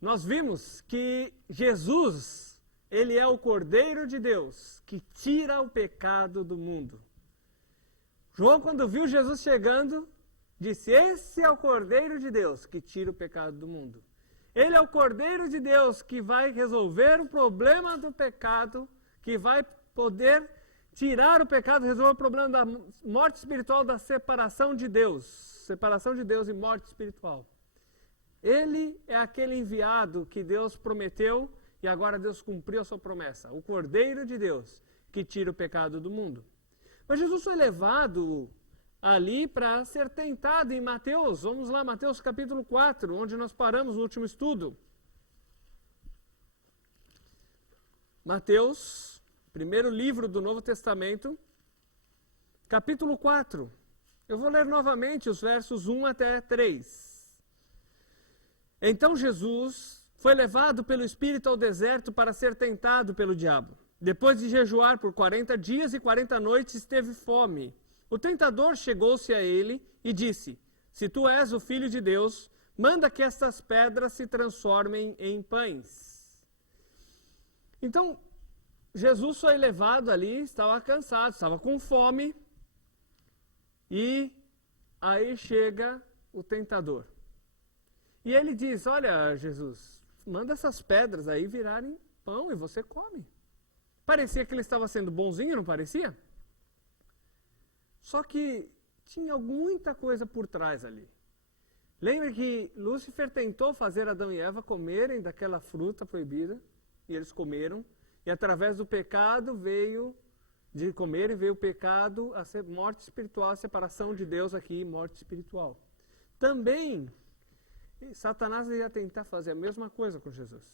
nós vimos que Jesus, ele é o Cordeiro de Deus que tira o pecado do mundo. João, quando viu Jesus chegando, disse: esse é o Cordeiro de Deus que tira o pecado do mundo. Ele é o Cordeiro de Deus que vai resolver o problema do pecado, que vai poder tirar o pecado, resolver o problema da morte espiritual, da separação de Deus. Separação de Deus e morte espiritual. Ele é aquele enviado que Deus prometeu e agora Deus cumpriu a sua promessa. O Cordeiro de Deus que tira o pecado do mundo. Mas Jesus foi levado ali para ser tentado em Mateus. Vamos lá, Mateus capítulo 4, onde nós paramos no último estudo. Mateus, primeiro livro do Novo Testamento, capítulo 4. Eu vou ler novamente os versos 1 até 3. Então Jesus foi levado pelo Espírito ao deserto para ser tentado pelo diabo. Depois de jejuar por 40 dias e 40 noites, teve fome. O tentador chegou-se a ele e disse: se tu és o Filho de Deus, manda que estas pedras se transformem em pães. Então, Jesus foi levado ali, estava cansado, estava com fome, e aí chega o tentador. E ele diz: olha, Jesus, manda essas pedras aí virarem pão e você come. Parecia que ele estava sendo bonzinho, não parecia? Só que tinha muita coisa por trás ali. Lembra que Lúcifer tentou fazer Adão e Eva comerem daquela fruta proibida, e eles comeram, e através do pecado veio o pecado, a morte espiritual, a separação de Deus aqui, morte espiritual. Também, Satanás ia tentar fazer a mesma coisa com Jesus.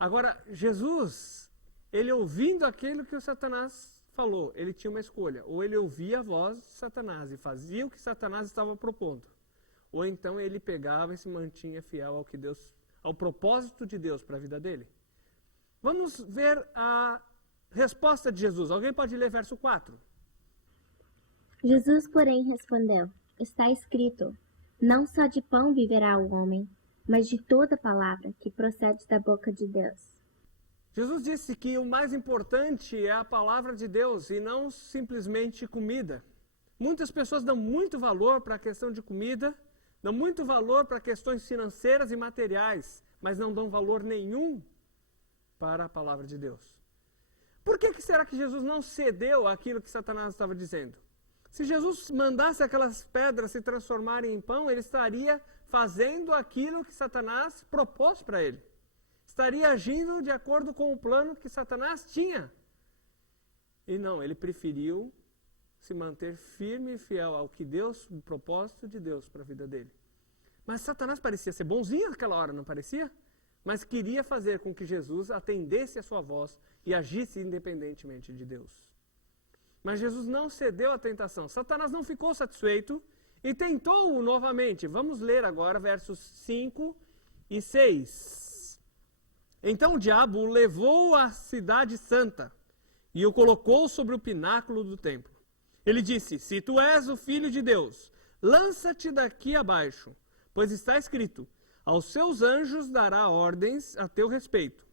Agora, Jesus, ele ouvindo aquilo que o Satanás falou, ele tinha uma escolha. Ou ele ouvia a voz de Satanás e fazia o que Satanás estava propondo. Ou então ele pegava e se mantinha fiel ao propósito de Deus para a vida dele. Vamos ver a resposta de Jesus. Alguém pode ler verso 4? Jesus, porém, respondeu: está escrito, não só de pão viverá o homem, mas de toda palavra que procede da boca de Deus. Jesus disse que o mais importante é a palavra de Deus e não simplesmente comida. Muitas pessoas dão muito valor para a questão de comida, dão muito valor para questões financeiras e materiais, mas não dão valor nenhum para a palavra de Deus. Por que será que Jesus não cedeu àquilo que Satanás estava dizendo? Se Jesus mandasse aquelas pedras se transformarem em pão, ele estaria fazendo aquilo que Satanás propôs para ele. Estaria agindo de acordo com o plano que Satanás tinha. E não, ele preferiu se manter firme e fiel ao que Deus, o propósito de Deus para a vida dele. Mas Satanás parecia ser bonzinho naquela hora, não parecia? Mas queria fazer com que Jesus atendesse a sua voz e agisse independentemente de Deus. Mas Jesus não cedeu à tentação. Satanás não ficou satisfeito e tentou-o novamente. Vamos ler agora versos 5 e 6. Então o diabo o levou à cidade santa e o colocou sobre o pináculo do templo. Ele disse: se tu és o Filho de Deus, lança-te daqui abaixo, pois está escrito: aos seus anjos dará ordens a teu respeito,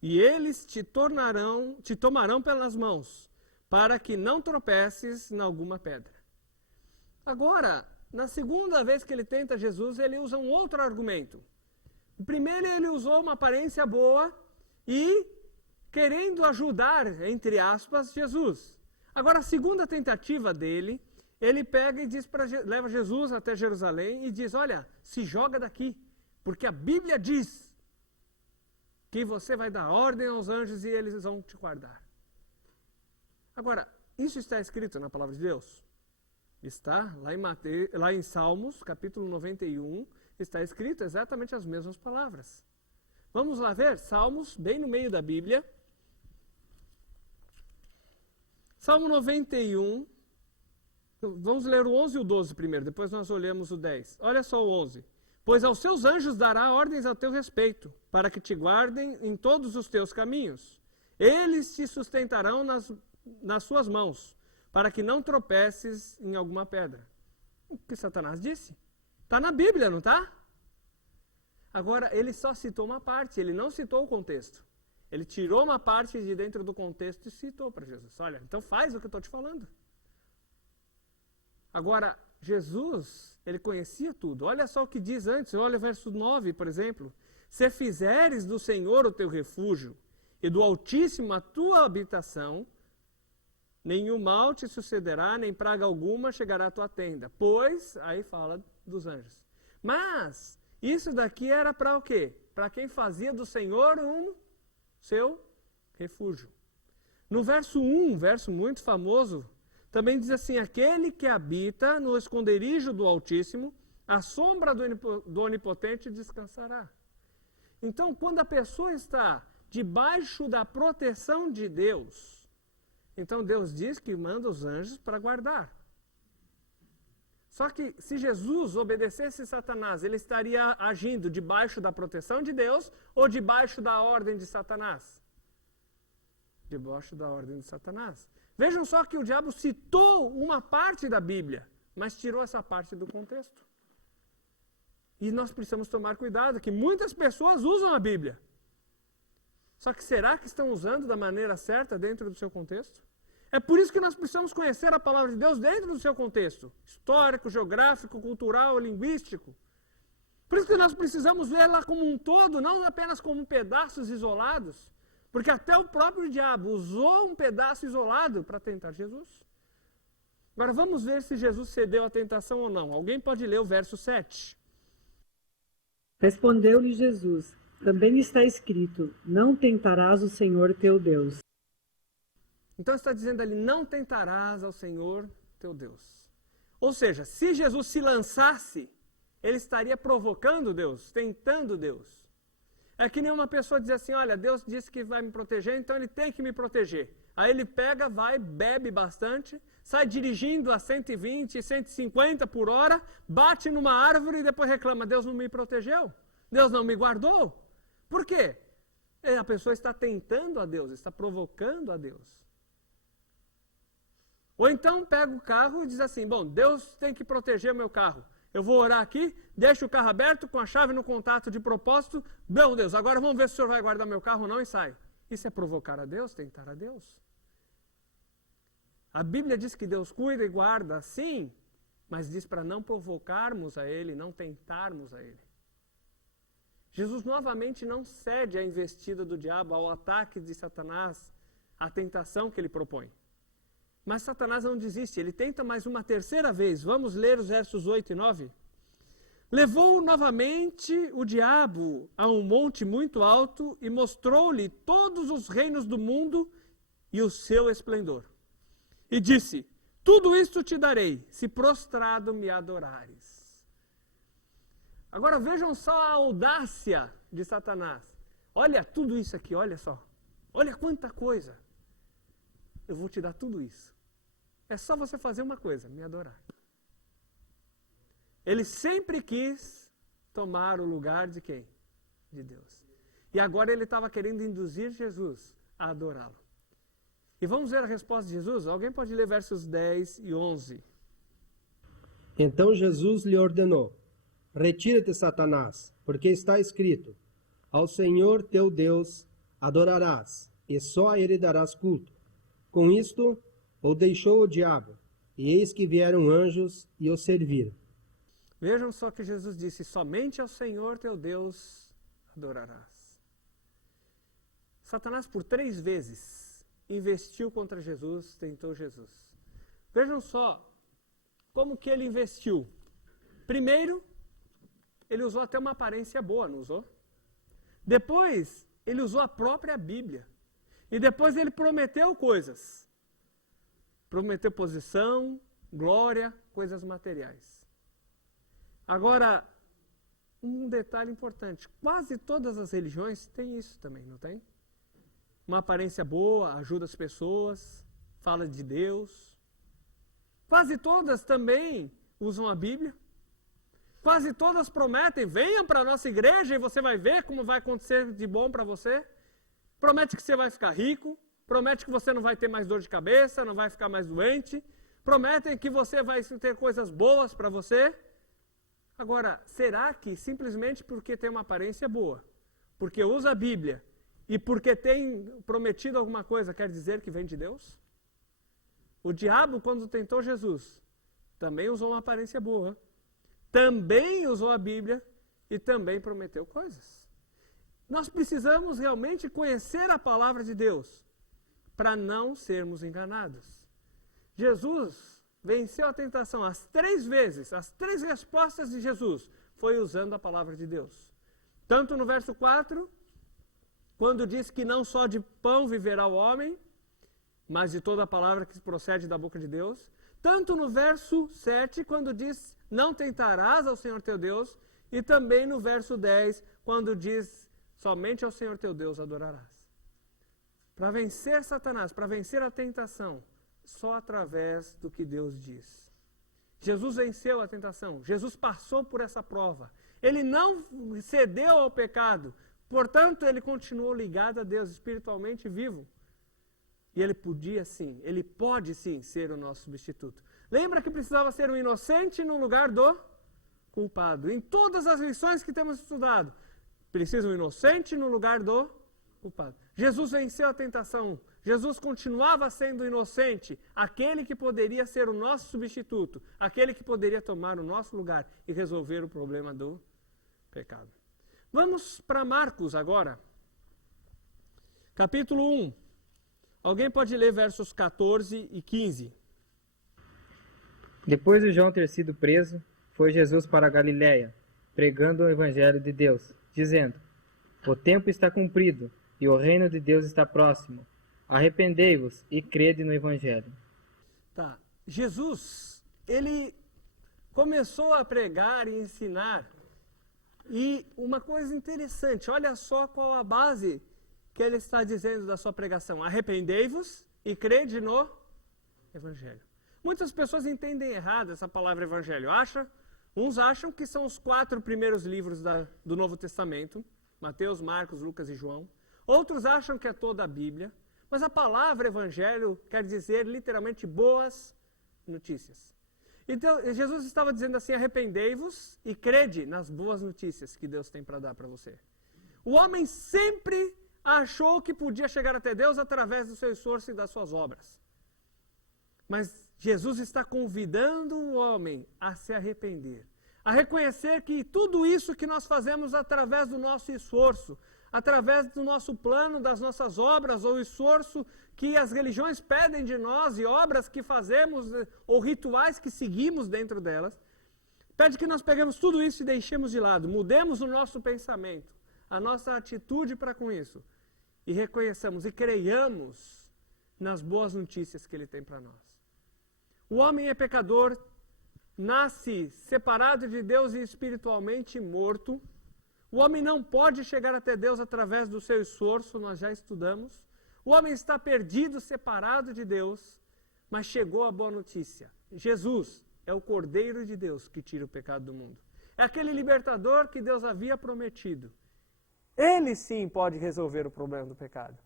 e eles te tomarão pelas mãos, para que não tropeces em alguma pedra. Agora, na segunda vez que ele tenta Jesus, ele usa um outro argumento. Primeiro ele usou uma aparência boa e querendo ajudar, entre aspas, Jesus. Agora a segunda tentativa dele, ele pega e leva Jesus até Jerusalém e diz: olha, se joga daqui, porque a Bíblia diz que você vai dar ordem aos anjos e eles vão te guardar. Agora, isso está escrito na palavra de Deus? Está lá em Salmos, capítulo 91, está escrito exatamente as mesmas palavras. Vamos lá ver, Salmos, bem no meio da Bíblia. Salmo 91, vamos ler o 11 e o 12 primeiro, depois nós olhamos o 10. Olha só o 11. Pois aos seus anjos dará ordens a teu respeito, para que te guardem em todos os teus caminhos. Eles te sustentarão nas suas mãos, para que não tropeces em alguma pedra. O que Satanás disse? Está na Bíblia, não está? Agora, ele só citou uma parte, ele não citou o contexto. Ele tirou uma parte de dentro do contexto e citou para Jesus. Olha, então faz o que eu estou te falando. Agora, Jesus, ele conhecia tudo. Olha só o que diz antes, olha o verso 9, por exemplo. Se fizeres do Senhor o teu refúgio e do Altíssimo a tua habitação, nenhum mal te sucederá, nem praga alguma chegará à tua tenda. Pois, aí fala dos anjos. Mas, isso daqui era para o quê? Para quem fazia do Senhor seu refúgio. No verso 1, verso muito famoso, também diz assim, aquele que habita no esconderijo do Altíssimo, a sombra do Onipotente descansará. Então, quando a pessoa está debaixo da proteção de Deus, então Deus diz que manda os anjos para guardar. Só que se Jesus obedecesse Satanás, ele estaria agindo debaixo da proteção de Deus ou debaixo da ordem de Satanás? Debaixo da ordem de Satanás. Vejam só que o diabo citou uma parte da Bíblia, mas tirou essa parte do contexto. E nós precisamos tomar cuidado, que muitas pessoas usam a Bíblia. Só que será que estão usando da maneira certa dentro do seu contexto? É por isso que nós precisamos conhecer a palavra de Deus dentro do seu contexto. Histórico, geográfico, cultural, linguístico. Por isso que nós precisamos vê-la como um todo, não apenas como pedaços isolados. Porque até o próprio diabo usou um pedaço isolado para tentar Jesus. Agora vamos ver se Jesus cedeu à tentação ou não. Alguém pode ler o verso 7. Respondeu-lhe Jesus, também está escrito, não tentarás o Senhor teu Deus. Então está dizendo ali, não tentarás ao Senhor teu Deus. Ou seja, se Jesus se lançasse, ele estaria provocando Deus, tentando Deus. É que nem uma pessoa dizer assim, olha, Deus disse que vai me proteger, então ele tem que me proteger. Aí ele pega, vai, bebe bastante, sai dirigindo a 120, 150 por hora, bate numa árvore e depois reclama, Deus não me protegeu, Deus não me guardou. Por quê? A pessoa está tentando a Deus, está provocando a Deus. Ou então pega o carro e diz assim, bom, Deus tem que proteger o meu carro. Eu vou orar aqui, deixo o carro aberto, com a chave no contato de propósito. Bom, Deus, agora vamos ver se o Senhor vai guardar meu carro ou não e sai. Isso é provocar a Deus, tentar a Deus. A Bíblia diz que Deus cuida e guarda, sim, mas diz para não provocarmos a Ele, não tentarmos a Ele. Jesus novamente não cede à investida do diabo, ao ataque de Satanás, à tentação que ele propõe. Mas Satanás não desiste, ele tenta mais uma terceira vez. Vamos ler os versos 8 e 9. Levou novamente o diabo a um monte muito alto e mostrou-lhe todos os reinos do mundo e o seu esplendor. E disse, tudo isto te darei, se prostrado me adorares. Agora vejam só a audácia de Satanás. Olha tudo isso aqui, olha só. Olha quanta coisa. Eu vou te dar tudo isso. É só você fazer uma coisa, me adorar. Ele sempre quis tomar o lugar de quem? De Deus. E agora ele estava querendo induzir Jesus a adorá-lo. E vamos ver a resposta de Jesus? Alguém pode ler versos 10 e 11. Então Jesus lhe ordenou, retira-te, Satanás, porque está escrito, ao Senhor teu Deus adorarás, e só a ele darás culto. Com isto, o deixou o diabo, e eis que vieram anjos e o serviram. Vejam só que Jesus disse, somente ao Senhor teu Deus adorarás. Satanás por 3 vezes investiu contra Jesus, tentou Jesus. Vejam só como que ele investiu. Primeiro, ele usou até uma aparência boa, não usou? Depois, ele usou a própria Bíblia. E depois ele prometeu coisas. Prometeu posição, glória, coisas materiais. Agora, um detalhe importante. Quase todas as religiões têm isso também, não tem? Uma aparência boa, ajuda as pessoas, fala de Deus. Quase todas também usam a Bíblia. Quase todas prometem, venham para a nossa igreja e você vai ver como vai acontecer de bom para você. Promete que você vai ficar rico. Promete que você não vai ter mais dor de cabeça, não vai ficar mais doente. Prometem que você vai ter coisas boas para você. Agora, será que simplesmente porque tem uma aparência boa, porque usa a Bíblia e porque tem prometido alguma coisa, quer dizer que vem de Deus? O diabo, quando tentou Jesus, também usou uma aparência boa, também usou a Bíblia e também prometeu coisas. Nós precisamos realmente conhecer a palavra de Deus para não sermos enganados. Jesus venceu a tentação as 3 vezes, as 3 respostas de Jesus foi usando a palavra de Deus. Tanto no verso 4, quando diz que não só de pão viverá o homem, mas de toda a palavra que procede da boca de Deus. Tanto no verso 7, quando diz, não tentarás ao Senhor teu Deus, e também no verso 10, quando diz, somente ao Senhor teu Deus adorarás. Para vencer Satanás, para vencer a tentação, só através do que Deus diz. Jesus venceu a tentação, Jesus passou por essa prova. Ele não cedeu ao pecado, portanto, ele continuou ligado a Deus, espiritualmente vivo. E ele podia sim, ele pode sim ser o nosso substituto. Lembra que precisava ser um inocente no lugar do culpado. Em todas as lições que temos estudado, precisa um inocente no lugar do culpado. Jesus venceu a tentação. Jesus continuava sendo inocente, aquele que poderia ser o nosso substituto, aquele que poderia tomar o nosso lugar e resolver o problema do pecado. Vamos para Marcos agora. Capítulo 1. Alguém pode ler versos 14 e 15. Depois de João ter sido preso, foi Jesus para a Galiléia, pregando o evangelho de Deus, dizendo: o tempo está cumprido e o reino de Deus está próximo. Arrependei-vos e crede no evangelho. Tá. Jesus, ele começou a pregar e ensinar. E uma coisa interessante, olha só qual a base que ele está dizendo da sua pregação. Arrependei-vos e crede no evangelho. Muitas pessoas entendem errado essa palavra evangelho. Uns acham que são os 4 primeiros livros do Novo Testamento, Mateus, Marcos, Lucas e João. Outros acham que é toda a Bíblia. Mas a palavra evangelho quer dizer literalmente boas notícias. Então, Jesus estava dizendo assim, arrependei-vos e crede nas boas notícias que Deus tem para dar para você. O homem sempre achou que podia chegar até Deus através do seu esforço e das suas obras. Mas Jesus está convidando o homem a se arrepender, a reconhecer que tudo isso que nós fazemos através do nosso esforço, através do nosso plano, das nossas obras, ou esforço que as religiões pedem de nós, e obras que fazemos, ou rituais que seguimos dentro delas, pede que nós peguemos tudo isso e deixemos de lado, mudemos o nosso pensamento, a nossa atitude para com isso, e reconheçamos e creiamos nas boas notícias que Ele tem para nós. O homem é pecador, nasce separado de Deus e espiritualmente morto. O homem não pode chegar até Deus através do seu esforço, nós já estudamos. O homem está perdido, separado de Deus, mas chegou a boa notícia. Jesus é o Cordeiro de Deus que tira o pecado do mundo. É aquele libertador que Deus havia prometido. Ele sim pode resolver o problema do pecado.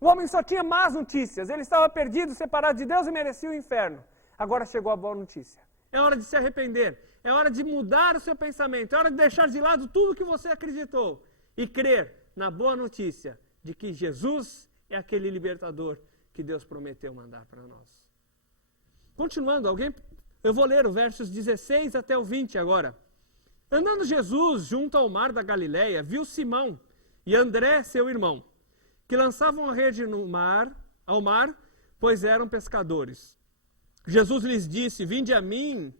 O homem só tinha más notícias, ele estava perdido, separado de Deus e merecia o inferno. Agora chegou a boa notícia. É hora de se arrepender, é hora de mudar o seu pensamento, é hora de deixar de lado tudo que você acreditou e crer na boa notícia de que Jesus é aquele libertador que Deus prometeu mandar para nós. Continuando, eu vou ler os versos 16 até o 20 agora. Andando Jesus junto ao mar da Galileia, viu Simão e André, seu irmão, que lançavam a rede ao mar, pois eram pescadores. Jesus lhes disse: vinde a mim,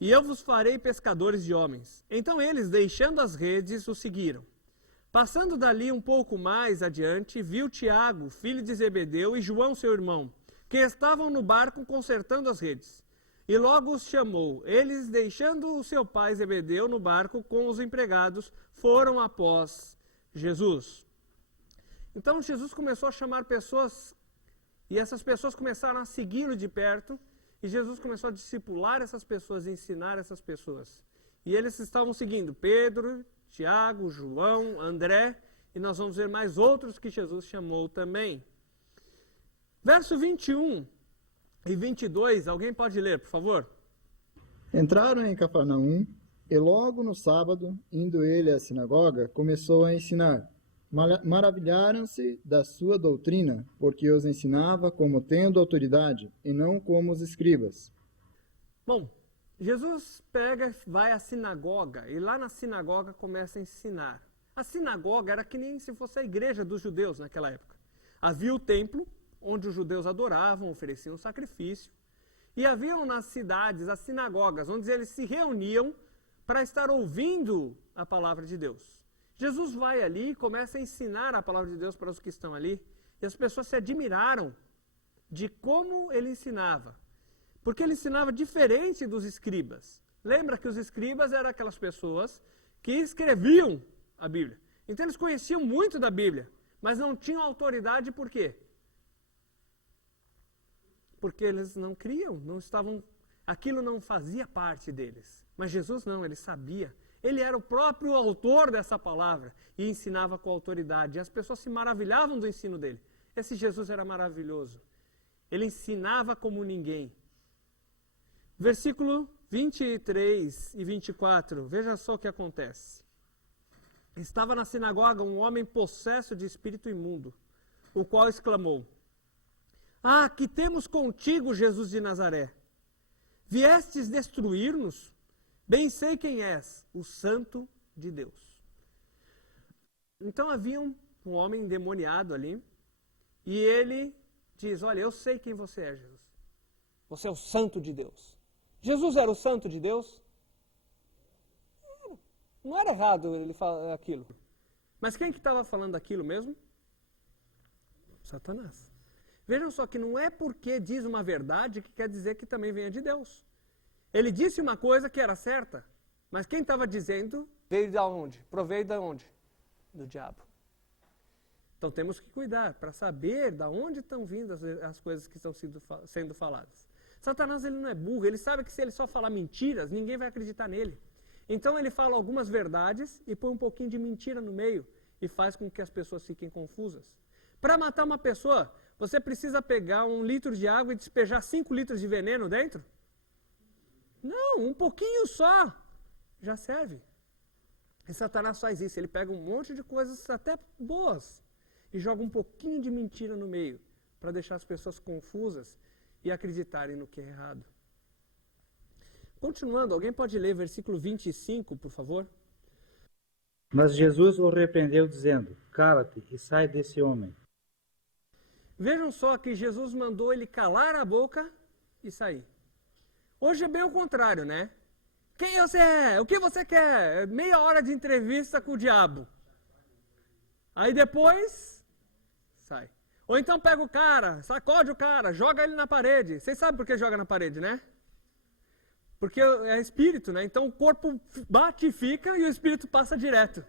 e eu vos farei pescadores de homens. Então eles, deixando as redes, o seguiram. Passando dali um pouco mais adiante, viu Tiago, filho de Zebedeu, e João, seu irmão, que estavam no barco consertando as redes. E logo os chamou. Eles, deixando o seu pai Zebedeu no barco com os empregados, foram após Jesus. Então Jesus começou a chamar pessoas, e essas pessoas começaram a segui-lo de perto, e Jesus começou a discipular essas pessoas, ensinar essas pessoas. E eles estavam seguindo Pedro, Tiago, João, André, e nós vamos ver mais outros que Jesus chamou também. Verso 21 e 22, alguém pode ler, por favor? Entraram em Cafarnaum E logo no sábado, indo ele à sinagoga, começou a ensinar. Maravilharam-se da sua doutrina, porque os ensinava como tendo autoridade, e não como os escribas. Bom, Jesus vai à sinagoga, e lá na sinagoga começa a ensinar. A sinagoga era que nem se fosse a igreja dos judeus naquela época. Havia o templo, onde os judeus adoravam, ofereciam sacrifício, e haviam nas cidades as sinagogas, onde eles se reuniam para estar ouvindo a palavra de Deus. Jesus vai ali e começa a ensinar a palavra de Deus para os que estão ali, e as pessoas se admiraram de como ele ensinava, porque ele ensinava diferente dos escribas. Lembra que os escribas eram aquelas pessoas que escreviam a Bíblia. Então eles conheciam muito da Bíblia, mas não tinham autoridade por quê? Porque eles não criam, aquilo não fazia parte deles. Mas Jesus não, ele sabia. Ele era o próprio autor dessa palavra e ensinava com autoridade. E as pessoas se maravilhavam do ensino dele. Esse Jesus era maravilhoso. Ele ensinava como ninguém. Versículo 23 e 24, veja só o que acontece. Estava na sinagoga um homem possesso de espírito imundo, o qual exclamou: Ah, que temos contigo, Jesus de Nazaré? Viestes destruir-nos? Bem sei quem és, o Santo de Deus. Então havia um homem endemoniado ali, e ele diz: Olha, eu sei quem você é, Jesus. Você é o Santo de Deus. Jesus era o Santo de Deus? Não era errado ele falar aquilo. Mas quem que estava falando aquilo mesmo? Satanás. Vejam só que não é porque diz uma verdade que quer dizer que também venha de Deus. Ele disse uma coisa que era certa, mas quem estava dizendo veio de onde? Proveio de onde? Do diabo. Então temos que cuidar para saber de onde estão vindo as coisas que estão sendo faladas. Satanás ele não é burro, ele sabe que se ele só falar mentiras, ninguém vai acreditar nele. Então ele fala algumas verdades e põe um pouquinho de mentira no meio e faz com que as pessoas fiquem confusas. Para matar uma pessoa, você precisa pegar 1 litro de água e despejar 5 litros de veneno dentro? Não, um pouquinho só já serve. E Satanás faz isso, ele pega um monte de coisas até boas e joga um pouquinho de mentira no meio para deixar as pessoas confusas e acreditarem no que é errado. Continuando, alguém pode ler versículo 25, por favor? Mas Jesus o repreendeu, dizendo: Cala-te e sai desse homem. Vejam só que Jesus mandou ele calar a boca e sair. Hoje é bem o contrário, né? Quem você é? O que você quer? Meia hora de entrevista com o diabo. Aí depois, sai. Ou então pega o cara, sacode o cara, joga ele na parede. Vocês sabem por que joga na parede, né? Porque é espírito, né? Então o corpo bate e fica e o espírito passa direto.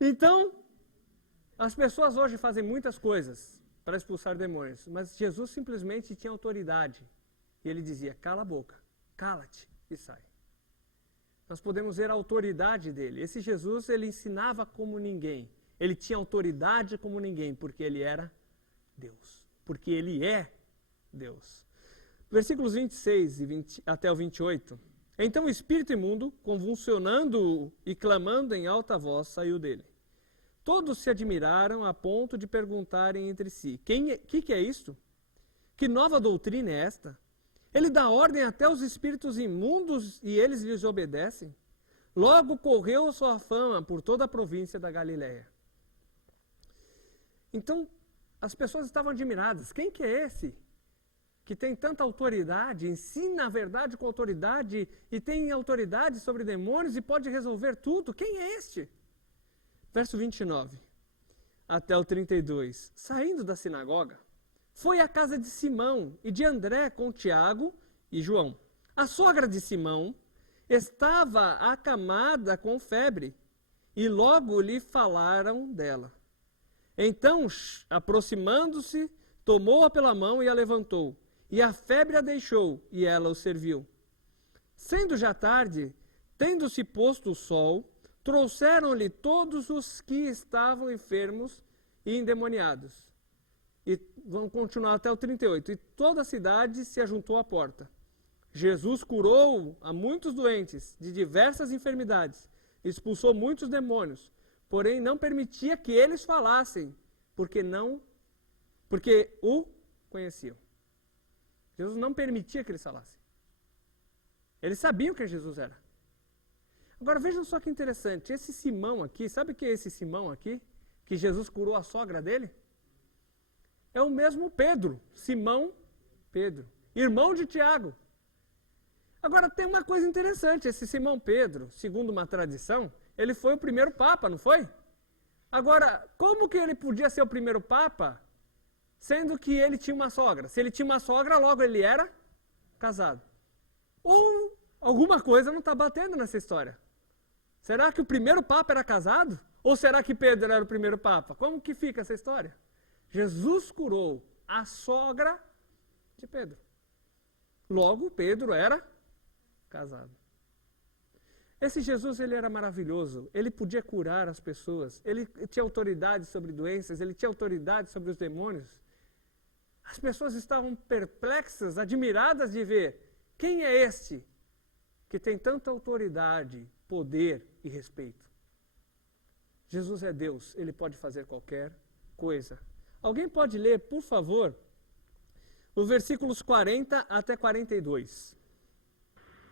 Então, as pessoas hoje fazem muitas coisas para expulsar demônios, mas Jesus simplesmente tinha autoridade. E ele dizia: cala a boca, cala-te e sai. Nós podemos ver a autoridade dele. Esse Jesus, ele ensinava como ninguém. Ele tinha autoridade como ninguém, porque ele era Deus. Porque ele é Deus. Versículos 26 até o 28. Então o espírito imundo, convulsionando e clamando em alta voz, saiu dele. Todos se admiraram a ponto de perguntarem entre si: que é isto? Que nova doutrina é esta? Ele dá ordem até aos espíritos imundos e eles lhes obedecem? Logo correu sua fama por toda a província da Galiléia. Então, as pessoas estavam admiradas. Quem que é esse? Que tem tanta autoridade, ensina a verdade com autoridade e tem autoridade sobre demônios e pode resolver tudo. Quem é este? Verso 29 até o 32. Saindo da sinagoga, foi à casa de Simão e de André com Tiago e João. A sogra de Simão estava acamada com febre e logo lhe falaram dela. Então, aproximando-se, tomou-a pela mão e a levantou. E a febre a deixou, e ela o serviu. Sendo já tarde, tendo-se posto o sol, trouxeram-lhe todos os que estavam enfermos e endemoniados. E vamos continuar até o 38. E toda a cidade se ajuntou à porta. Jesus curou a muitos doentes de diversas enfermidades, expulsou muitos demônios, porém não permitia que eles falassem, porque o conheciam. Jesus não permitia que eles falassem. Eles sabiam quem Jesus era. Agora vejam só que interessante, esse Simão aqui, sabe o que é esse Simão aqui? Que Jesus curou a sogra dele? É o mesmo Pedro, Simão Pedro, irmão de Tiago. Agora tem uma coisa interessante, esse Simão Pedro, segundo uma tradição, ele foi o primeiro papa, não foi? Agora, como que ele podia ser o primeiro papa, sendo que ele tinha uma sogra? Se ele tinha uma sogra, logo ele era casado. Ou alguma coisa não está batendo nessa história. Será que o primeiro papa era casado? Ou será que Pedro era o primeiro papa? Como que fica essa história? Jesus curou a sogra de Pedro. Logo, Pedro era casado. Esse Jesus, ele era maravilhoso. Ele podia curar as pessoas. Ele tinha autoridade sobre doenças. Ele tinha autoridade sobre os demônios. As pessoas estavam perplexas, admiradas de ver quem é este que tem tanta autoridade, poder e respeito. Jesus é Deus, ele pode fazer qualquer coisa. Alguém pode ler, por favor, os versículos 40 até 42.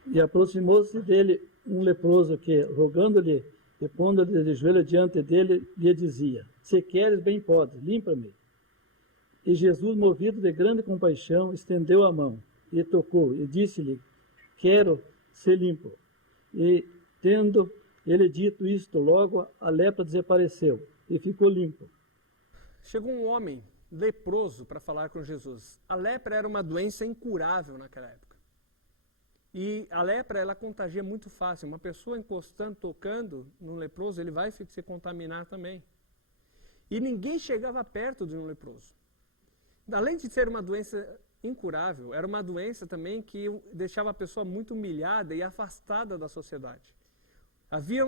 E aproximou-se dele um leproso que, rogando-lhe e pondo-lhe de joelho diante dele, lhe dizia: Se queres, bem podes, limpa-me. E Jesus, movido de grande compaixão, estendeu a mão e tocou, e disse-lhe: Quero ser limpo. E, tendo ele dito isto, logo a lepra desapareceu e ficou limpo. Chegou um homem leproso para falar com Jesus. A lepra era uma doença incurável naquela época. E a lepra, ela contagia muito fácil. Uma pessoa encostando, tocando no leproso, ele vai se contaminar também. E ninguém chegava perto de um leproso. Além de ser uma doença incurável, era uma doença também que deixava a pessoa muito humilhada e afastada da sociedade.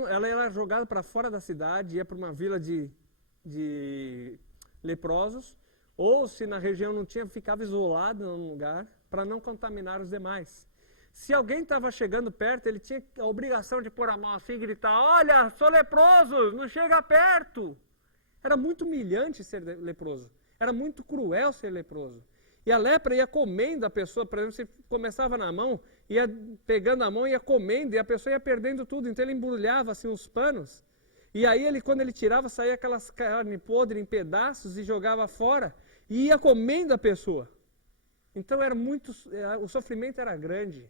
Ela era jogada para fora da cidade, ia para uma vila de leprosos, ou se na região não tinha, ficava isolada num lugar para não contaminar os demais. Se alguém estava chegando perto, ele tinha a obrigação de pôr a mão assim e gritar: Olha, sou leproso, não chega perto. Era muito humilhante ser leproso, era muito cruel ser leproso. E a lepra ia comendo a pessoa, por exemplo, você começava na mão, ia pegando a mão, ia comendo, e a pessoa ia perdendo tudo. Então ele embrulhava assim os panos, e aí quando ele tirava, saía aquelas carne podre em pedaços e jogava fora, e ia comendo a pessoa. Então o sofrimento era grande,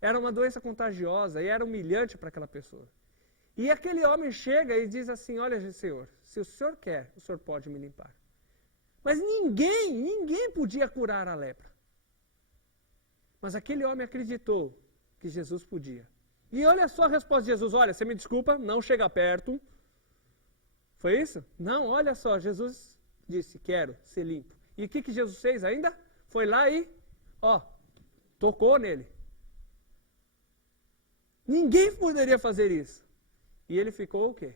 era uma doença contagiosa, e era humilhante para aquela pessoa. E aquele homem chega e diz assim: Olha, Senhor, se o Senhor quer, o Senhor pode me limpar. Mas ninguém podia curar a lepra. Mas aquele homem acreditou que Jesus podia. E olha só a resposta de Jesus: Olha, você me desculpa, não chega perto. Foi isso? Não, olha só, Jesus disse: Quero ser limpo. E o que Jesus fez ainda? Foi lá e, tocou nele. Ninguém poderia fazer isso. E ele ficou o quê?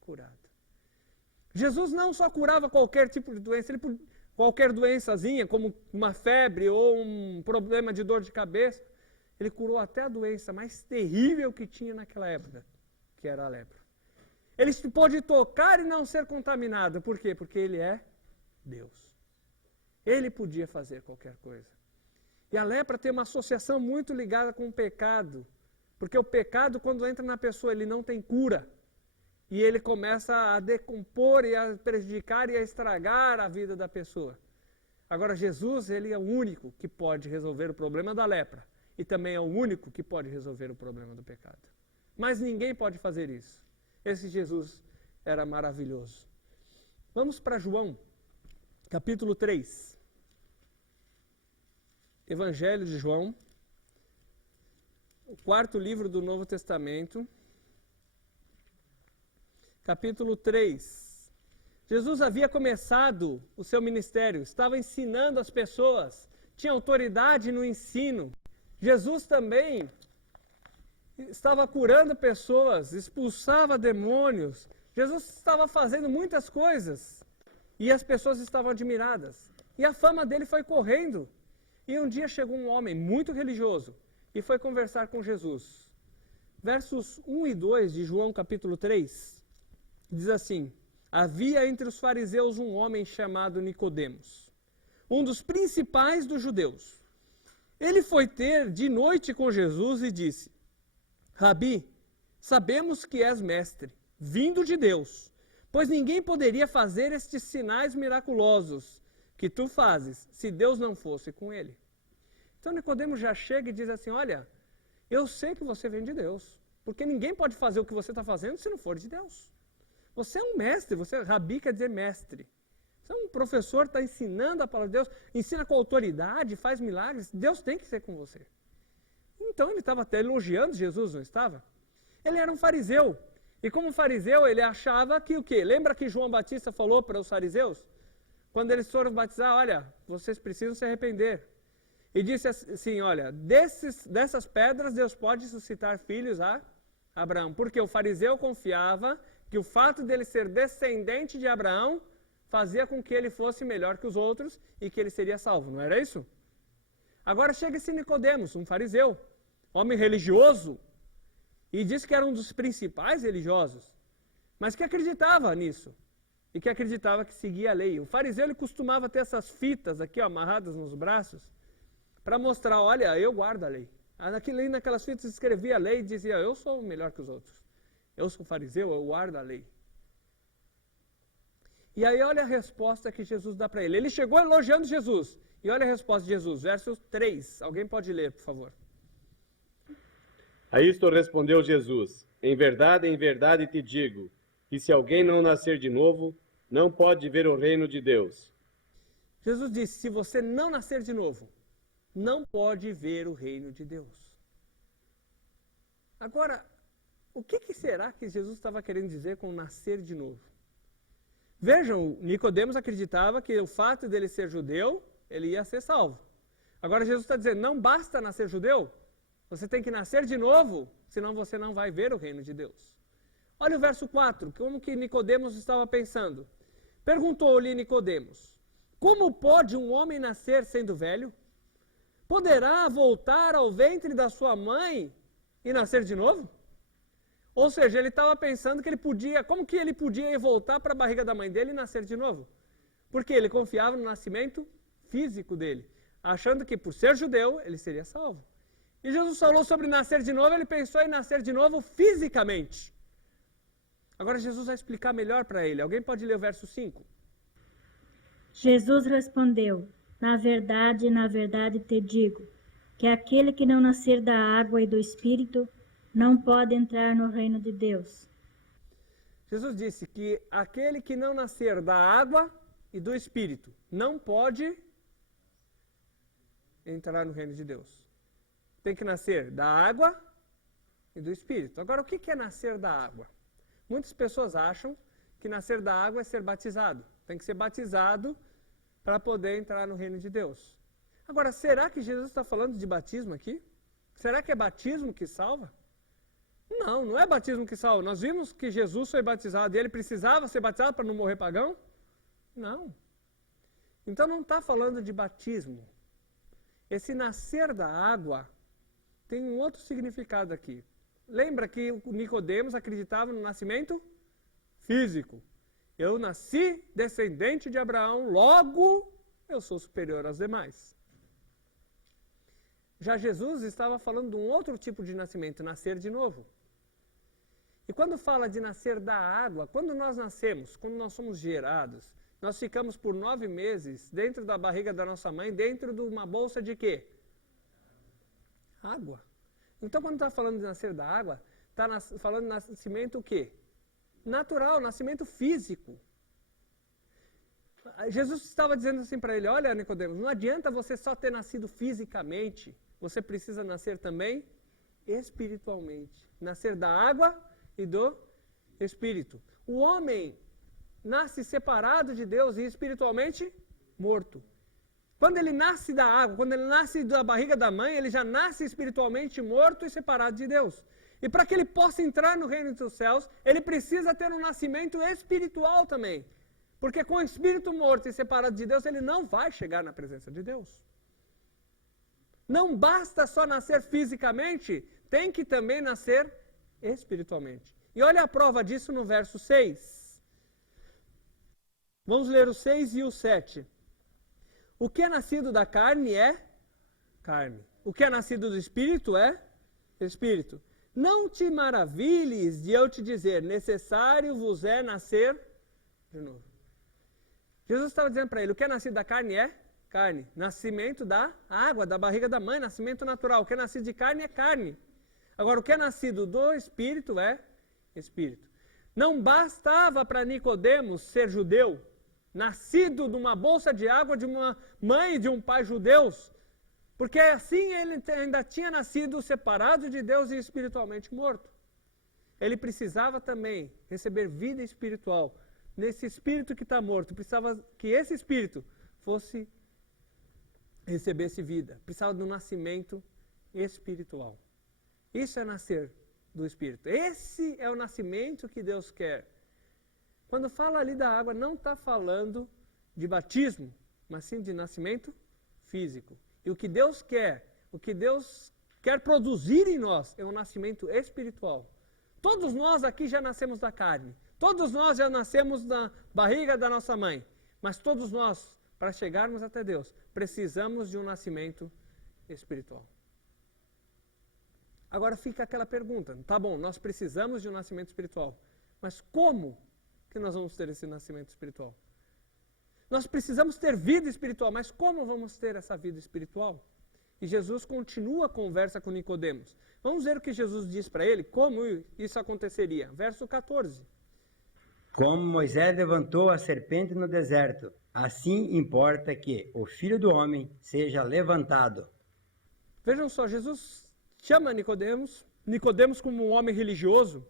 Curado. Jesus não só curava qualquer tipo de doença, qualquer doençazinha, como uma febre ou um problema de dor de cabeça. Ele curou até a doença mais terrível que tinha naquela época, que era a lepra. Ele pôde tocar e não ser contaminado. Por quê? Porque ele é Deus. Ele podia fazer qualquer coisa. E a lepra tem uma associação muito ligada com o pecado. Porque o pecado, quando entra na pessoa, ele não tem cura. E ele começa a decompor e a prejudicar e a estragar a vida da pessoa. Agora, Jesus, ele é o único que pode resolver o problema da lepra. E também é o único que pode resolver o problema do pecado. Mas ninguém pode fazer isso. Esse Jesus era maravilhoso. Vamos para João, capítulo 3. Evangelho de João, o quarto livro do Novo Testamento. Capítulo 3. Jesus havia começado o seu ministério, estava ensinando as pessoas, tinha autoridade no ensino. Jesus também estava curando pessoas, expulsava demônios. Jesus estava fazendo muitas coisas e as pessoas estavam admiradas. E a fama dele foi correndo. E um dia chegou um homem muito religioso e foi conversar com Jesus. Versos 1 e 2 de João capítulo 3, diz assim: havia entre os fariseus um homem chamado Nicodemos, um dos principais dos judeus. Ele foi ter de noite com Jesus e disse: Rabi, sabemos que és mestre, vindo de Deus, pois ninguém poderia fazer estes sinais miraculosos que tu fazes, se Deus não fosse com ele. Então Nicodemos já chega e diz assim: olha, eu sei que você vem de Deus, porque ninguém pode fazer o que você está fazendo se não for de Deus. Você é um mestre, Rabi quer dizer mestre. Você é um professor, está ensinando a palavra de Deus, ensina com autoridade, faz milagres, Deus tem que ser com você. Então ele estava até elogiando Jesus, não estava? Ele era um fariseu, e como fariseu ele achava que o quê? Lembra que João Batista falou para os fariseus? Quando eles foram batizar, olha, vocês precisam se arrepender. E disse assim, olha, dessas pedras Deus pode suscitar filhos a Abraão. Porque o fariseu confiava que o fato dele ser descendente de Abraão fazia com que ele fosse melhor que os outros e que ele seria salvo, não era isso? Agora chega esse Nicodemos, um fariseu, homem religioso, e disse que era um dos principais religiosos, mas que acreditava nisso, e que acreditava que seguia a lei. O fariseu ele costumava ter essas fitas aqui ó, amarradas nos braços, para mostrar, olha, eu guardo a lei. Naquelas fitas escrevia a lei e dizia, eu sou melhor que os outros. Eu sou fariseu, eu guardo a lei. E aí olha a resposta que Jesus dá para ele. Ele chegou elogiando Jesus. E olha a resposta de Jesus, verso 3. Alguém pode ler, por favor. A isto respondeu Jesus: em verdade te digo, que se alguém não nascer de novo, não pode ver o reino de Deus. Jesus disse, se você não nascer de novo, não pode ver o reino de Deus. Agora, o que será que Jesus estava querendo dizer com nascer de novo? Vejam, Nicodemos acreditava que o fato dele ser judeu, ele ia ser salvo. Agora Jesus está dizendo, não basta nascer judeu, você tem que nascer de novo, senão você não vai ver o reino de Deus. Olha o verso 4, como que Nicodemos estava pensando. Perguntou-lhe Nicodemos, como pode um homem nascer sendo velho? Poderá voltar ao ventre da sua mãe e nascer de novo? Ou seja, ele estava pensando que ele podia, como que ele podia voltar para a barriga da mãe dele e nascer de novo? Porque ele confiava no nascimento físico dele, achando que por ser judeu, ele seria salvo. E Jesus falou sobre nascer de novo, ele pensou em nascer de novo fisicamente. Agora Jesus vai explicar melhor para ele. Alguém pode ler o verso 5? Jesus respondeu, na verdade te digo, que aquele que não nascer da água e do Espírito não pode entrar no reino de Deus. Jesus disse que aquele que não nascer da água e do Espírito não pode entrar no reino de Deus. Tem que nascer da água e do Espírito. Agora, o que é nascer da água? Muitas pessoas acham que nascer da água é ser batizado. Tem que ser batizado para poder entrar no reino de Deus. Agora, será que Jesus está falando de batismo aqui? Será que é batismo que salva? Não, não é batismo que salva. Nós vimos que Jesus foi batizado e ele precisava ser batizado para não morrer pagão? Não. Então não está falando de batismo. Esse nascer da água tem um outro significado aqui. Lembra que o Nicodemos acreditava no nascimento físico. Eu nasci descendente de Abraão, logo eu sou superior aos demais. Já Jesus estava falando de um outro tipo de nascimento, nascer de novo. E quando fala de nascer da água, quando nós nascemos, quando nós somos gerados, nós ficamos por 9 meses dentro da barriga da nossa mãe, dentro de uma bolsa de quê? Água. Então, quando está falando de nascer da água, está falando de nascimento o quê? Natural, nascimento físico. Jesus estava dizendo assim para ele, olha, Nicodemos, não adianta você só ter nascido fisicamente, você precisa nascer também espiritualmente. Nascer da água e do Espírito. O homem nasce separado de Deus e espiritualmente morto. Quando ele nasce da água, quando ele nasce da barriga da mãe, ele já nasce espiritualmente morto e separado de Deus. E para que ele possa entrar no reino dos céus, ele precisa ter um nascimento espiritual também. Porque com o espírito morto e separado de Deus, ele não vai chegar na presença de Deus. Não basta só nascer fisicamente, tem que também nascer espiritualmente. E olha a prova disso no verso 6. Vamos ler o 6 e o 7. O que é nascido da carne é carne. O que é nascido do Espírito é Espírito. Não te maravilhes de eu te dizer, necessário vos é nascer de novo. Jesus estava dizendo para ele, o que é nascido da carne é carne. Nascimento da água, da barriga da mãe, nascimento natural. O que é nascido de carne é carne. Agora, o que é nascido do Espírito é Espírito. Não bastava para Nicodemos ser judeu, nascido de uma bolsa de água de uma mãe e de um pai judeus, porque assim ele ainda tinha nascido separado de Deus e espiritualmente morto. Ele precisava também receber vida espiritual. Nesse espírito que está morto, precisava que esse espírito recebesse vida. Precisava do nascimento espiritual. Isso é nascer do Espírito. Esse é o nascimento que Deus quer. Quando fala ali da água, não está falando de batismo, mas sim de nascimento físico. E o que Deus quer produzir em nós é um nascimento espiritual. Todos nós aqui já nascemos da carne. Todos nós já nascemos da barriga da nossa mãe. Mas todos nós, para chegarmos até Deus, precisamos de um nascimento espiritual. Agora fica aquela pergunta, tá bom, nós precisamos de um nascimento espiritual, mas como que nós vamos ter esse nascimento espiritual? Nós precisamos ter vida espiritual, mas como vamos ter essa vida espiritual? E Jesus continua a conversa com Nicodemos. Vamos ver o que Jesus diz para ele, como isso aconteceria. Verso 14. Como Moisés levantou a serpente no deserto, assim importa que o Filho do Homem seja levantado. Vejam só, Jesus chama Nicodemos como um homem religioso.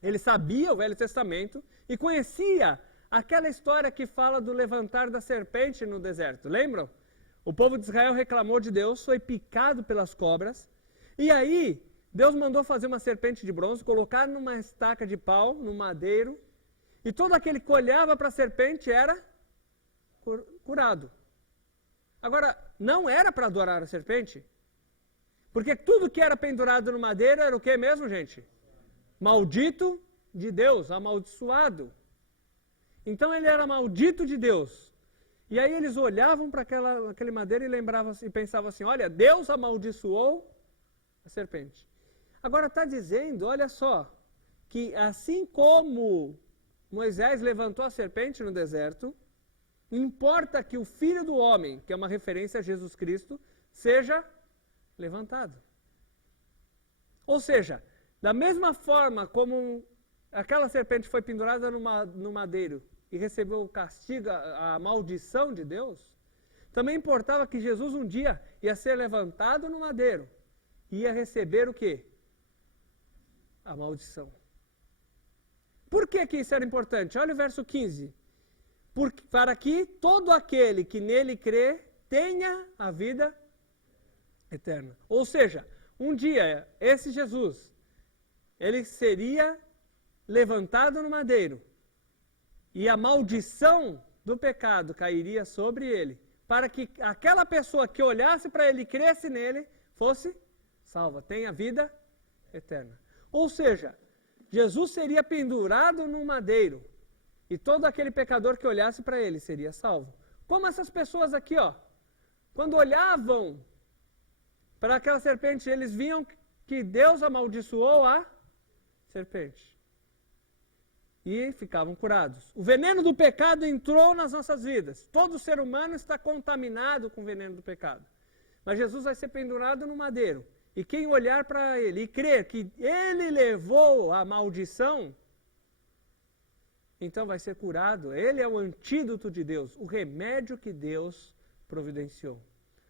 Ele sabia o Velho Testamento e conhecia aquela história que fala do levantar da serpente no deserto. Lembram? O povo de Israel reclamou de Deus, foi picado pelas cobras. E aí, Deus mandou fazer uma serpente de bronze, colocar numa estaca de pau, no madeiro. E todo aquele que olhava para a serpente era curado. Agora, não era para adorar a serpente. Porque tudo que era pendurado no madeiro era o que mesmo, gente? Maldito de Deus, amaldiçoado. Então ele era maldito de Deus. E aí eles olhavam para aquele madeiro e lembravam e pensavam assim, olha, Deus amaldiçoou a serpente. Agora está dizendo, olha só, que assim como Moisés levantou a serpente no deserto, importa que o Filho do Homem, que é uma referência a Jesus Cristo, seja levantado. Ou seja, da mesma forma como aquela serpente foi pendurada no madeiro e recebeu o castigo, a maldição de Deus, também importava que Jesus um dia ia ser levantado no madeiro e ia receber o quê? A maldição. Por que isso era importante? Olha o verso 15. Para que todo aquele que nele crê tenha a vida eterna. Ou seja, um dia esse Jesus, ele seria levantado no madeiro e a maldição do pecado cairia sobre ele, para que aquela pessoa que olhasse para ele e cresce nele fosse salva, tenha vida eterna. Ou seja, Jesus seria pendurado no madeiro e todo aquele pecador que olhasse para ele seria salvo. Como essas pessoas aqui, ó, quando olhavam para aquela serpente, eles viam que Deus amaldiçoou a serpente. E ficavam curados. O veneno do pecado entrou nas nossas vidas. Todo ser humano está contaminado com o veneno do pecado. Mas Jesus vai ser pendurado no madeiro. E quem olhar para ele e crer que ele levou a maldição, então vai ser curado. Ele é o antídoto de Deus, o remédio que Deus providenciou.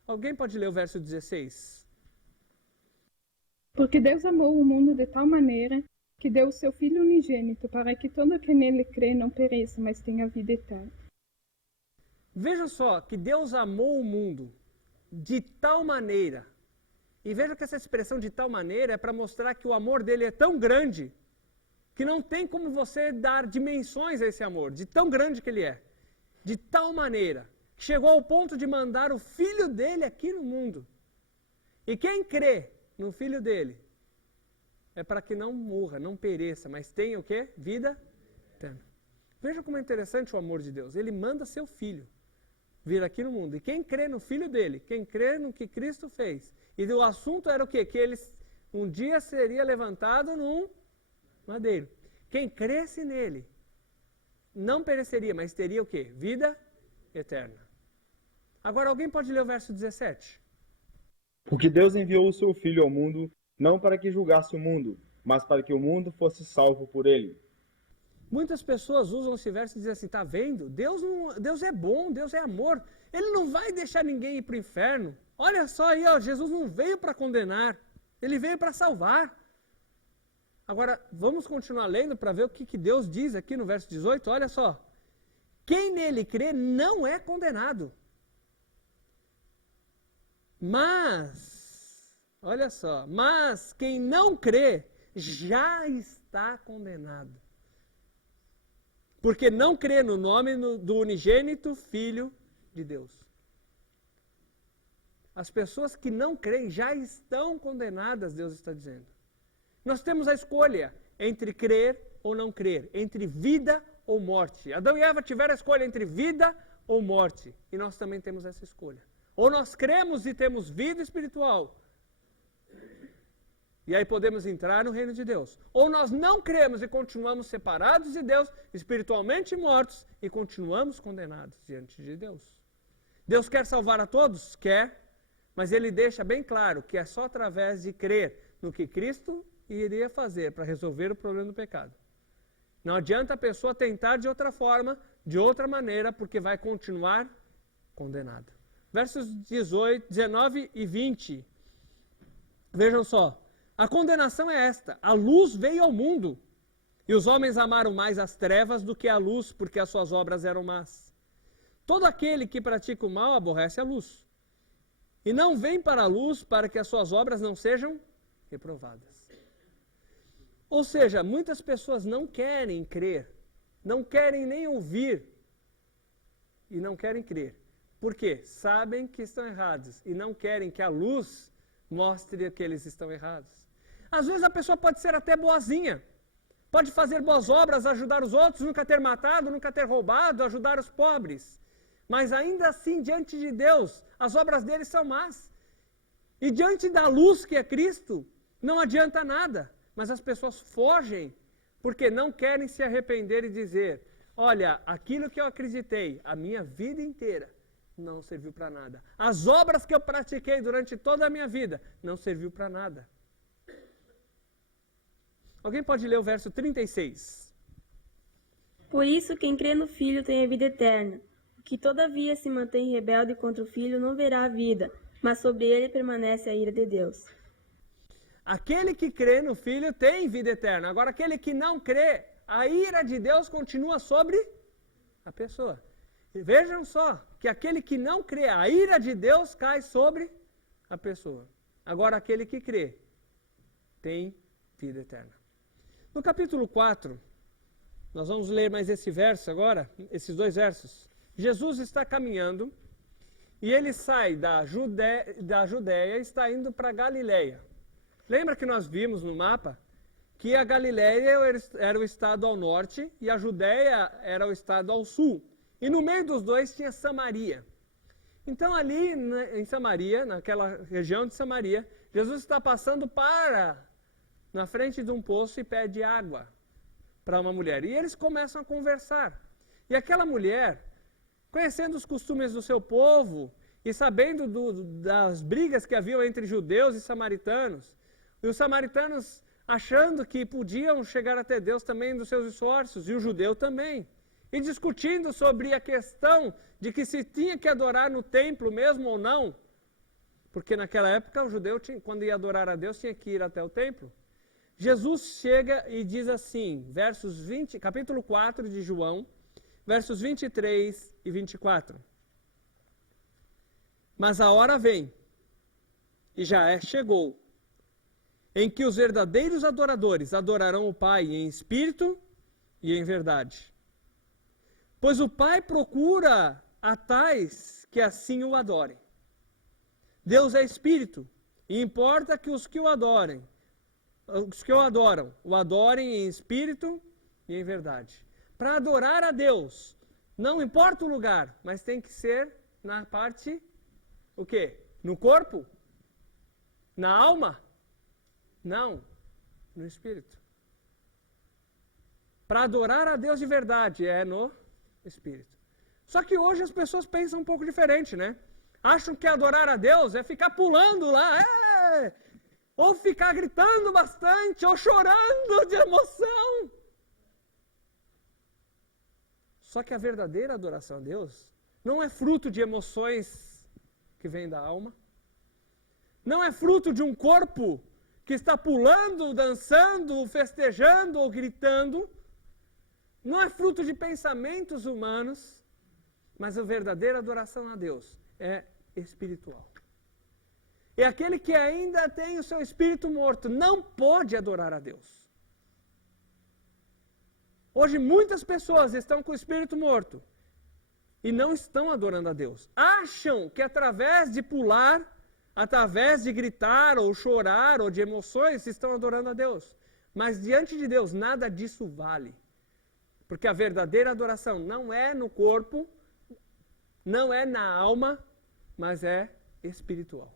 Alguém pode ler o verso 16? Porque Deus amou o mundo de tal maneira que deu o seu Filho unigênito para que todo que nele crê não pereça, mas tenha vida eterna. Veja só que Deus amou o mundo de tal maneira. E veja que essa expressão de tal maneira é para mostrar que o amor dele é tão grande que não tem como você dar dimensões a esse amor, de tão grande que ele é. De tal maneira que chegou ao ponto de mandar o Filho dele aqui no mundo E quem crê no Filho dele é para que não morra, não pereça, mas tenha o quê? Vida eterna. Veja como é interessante o amor de Deus. Ele manda seu Filho vir aqui no mundo. E quem crê no Filho dele, quem crê no que Cristo fez. E o assunto era o quê? Que ele um dia seria levantado num madeiro. Quem cresce nele não pereceria, mas teria o quê? Vida eterna. Agora alguém pode ler o verso 17? Porque Deus enviou o seu Filho ao mundo, não para que julgasse o mundo, mas para que o mundo fosse salvo por ele. Muitas pessoas usam esse verso e dizem assim, tá vendo? Deus é bom, Deus é amor. Ele não vai deixar ninguém ir para o inferno. Olha só aí, ó, Jesus não veio para condenar, ele veio para salvar. Agora, vamos continuar lendo para ver o que Deus diz aqui no verso 18. Olha só. Quem nele crê não é condenado. Mas, olha só, mas quem não crê já está condenado. Porque não crê no nome do unigênito Filho de Deus. As pessoas que não creem já estão condenadas, Deus está dizendo. Nós temos a escolha entre crer ou não crer, entre vida ou morte. Adão e Eva tiveram a escolha entre vida ou morte. E nós também temos essa escolha. Ou nós cremos e temos vida espiritual. E aí podemos entrar no reino de Deus. Ou nós não cremos e continuamos separados de Deus, espiritualmente mortos, e continuamos condenados diante de Deus. Deus quer salvar a todos? Quer. Mas Ele deixa bem claro que é só através de crer no que Cristo iria fazer para resolver o problema do pecado. Não adianta a pessoa tentar de outra forma, de outra maneira, porque vai continuar condenada. Versos 19 e 20. Vejam só. A condenação é esta: a luz veio ao mundo, e os homens amaram mais as trevas do que a luz, porque as suas obras eram más. Todo aquele que pratica o mal aborrece a luz, e não vem para a luz para que as suas obras não sejam reprovadas. Ou seja, muitas pessoas não querem crer, não querem nem ouvir, e não querem crer. Por quê? Sabem que estão errados, e não querem que a luz mostre que eles estão errados. Às vezes a pessoa pode ser até boazinha, pode fazer boas obras, ajudar os outros, nunca ter matado, nunca ter roubado, ajudar os pobres. Mas ainda assim, diante de Deus, as obras dele são más. E diante da luz que é Cristo, não adianta nada. Mas as pessoas fogem, porque não querem se arrepender e dizer, olha, aquilo que eu acreditei a minha vida inteira não serviu para nada. As obras que eu pratiquei durante toda a minha vida não serviu para nada. Alguém pode ler o verso 36? Por isso, quem crê no Filho tem a vida eterna. O que todavia se mantém rebelde contra o Filho não verá a vida, mas sobre ele permanece a ira de Deus. Aquele que crê no Filho tem vida eterna. Agora, aquele que não crê, a ira de Deus continua sobre a pessoa. E vejam só, que aquele que não crê, a ira de Deus cai sobre a pessoa. Agora, aquele que crê tem vida eterna. No capítulo 4, nós vamos ler mais esse verso agora, esses dois versos. Jesus está caminhando e ele sai da Judéia e está indo para Galiléia. Lembra que nós vimos no mapa que a Galiléia era o estado ao norte e a Judéia era o estado ao sul. E no meio dos dois tinha Samaria. Então ali em Samaria, naquela região de Samaria, Jesus está passando na frente de um poço e pede água para uma mulher. E eles começam a conversar. E aquela mulher, conhecendo os costumes do seu povo e sabendo das brigas que haviam entre judeus e samaritanos, e os samaritanos achando que podiam chegar até Deus também dos seus esforços, e o judeu também, e discutindo sobre a questão de que se tinha que adorar no templo mesmo ou não, porque naquela época o judeu, quando ia adorar a Deus, tinha que ir até o templo. Jesus chega e diz assim, capítulo 4 de João, versos 23 e 24. Mas a hora vem, e já chegou, em que os verdadeiros adoradores adorarão o Pai em espírito e em verdade. Pois o Pai procura a tais que assim o adorem. Deus é espírito, E importa que os que o adoram, o adorem em espírito e em verdade. Para adorar a Deus, não importa o lugar, mas tem que ser na parte, o quê? No corpo? Na alma? Não, no espírito. Para adorar a Deus de verdade é no espírito. Só que hoje as pessoas pensam um pouco diferente, né? Acham que adorar a Deus é ficar pulando lá, ou ficar gritando bastante, ou chorando de emoção. Só que a verdadeira adoração a Deus não é fruto de emoções que vêm da alma, não é fruto de um corpo que está pulando, dançando, festejando ou gritando, não é fruto de pensamentos humanos, mas a verdadeira adoração a Deus é espiritual. E aquele que ainda tem o seu espírito morto não pode adorar a Deus. Hoje muitas pessoas estão com o espírito morto e não estão adorando a Deus. Acham que através de pular, através de gritar ou chorar ou de emoções estão adorando a Deus. Mas diante de Deus nada disso vale. Porque a verdadeira adoração não é no corpo, não é na alma, mas é espiritual.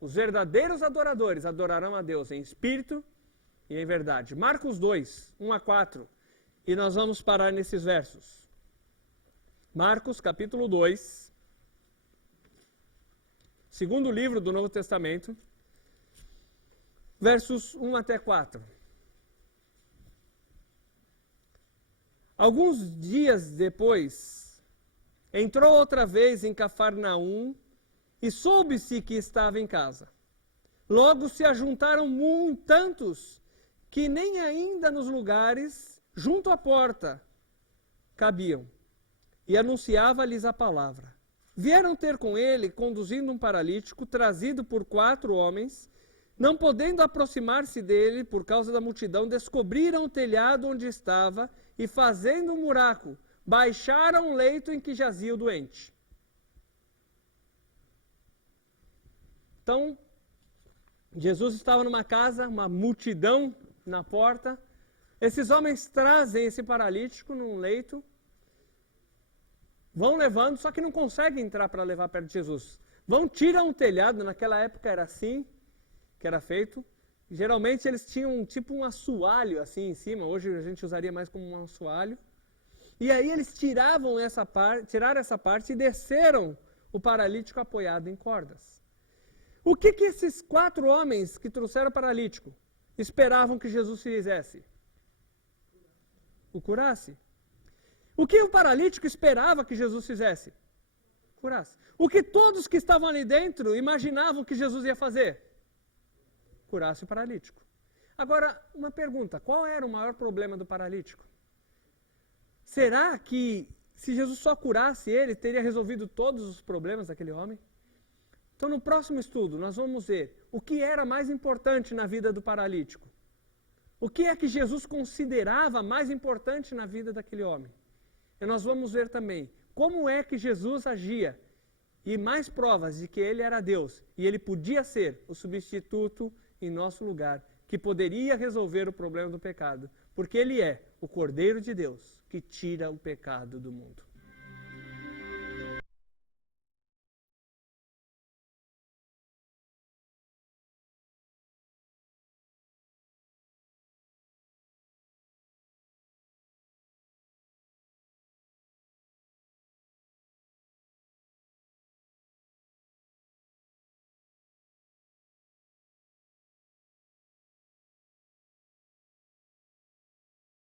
Os verdadeiros adoradores adorarão a Deus em espírito e em verdade. Marcos 2, 1 a 4. E nós vamos parar nesses versos. Marcos, capítulo 2. Segundo livro do Novo Testamento. Versos 1 até 4. Alguns dias depois, entrou outra vez em Cafarnaum e soube-se que estava em casa. Logo se ajuntaram tantos que nem ainda nos lugares junto à porta cabiam, e anunciava-lhes a palavra. Vieram ter com ele, conduzindo um paralítico, trazido por 4 homens. Não podendo aproximar-se dele por causa da multidão, descobriram o telhado onde estava e, fazendo um buraco, baixaram o leito em que jazia o doente. Então, Jesus estava numa casa, uma multidão na porta. Esses homens trazem esse paralítico num leito, vão levando, só que não conseguem entrar para levar perto de Jesus. Tiram um telhado, naquela época era assim que era feito. Geralmente eles tinham tipo um assoalho assim em cima, hoje a gente usaria mais como um assoalho. E aí eles tiraram essa parte e desceram o paralítico apoiado em cordas. O que esses 4 homens que trouxeram o paralítico esperavam que Jesus fizesse? O curasse. O que o paralítico esperava que Jesus fizesse? Curasse. O que todos que estavam ali dentro imaginavam que Jesus ia fazer? Curasse o paralítico. Agora, uma pergunta: qual era o maior problema do paralítico? Será que se Jesus só curasse ele, teria resolvido todos os problemas daquele homem? Então, no próximo estudo, nós vamos ver o que era mais importante na vida do paralítico. O que é que Jesus considerava mais importante na vida daquele homem? E nós vamos ver também como é que Jesus agia e mais provas de que ele era Deus e ele podia ser o substituto em nosso lugar, que poderia resolver o problema do pecado, porque ele é o Cordeiro de Deus que tira o pecado do mundo.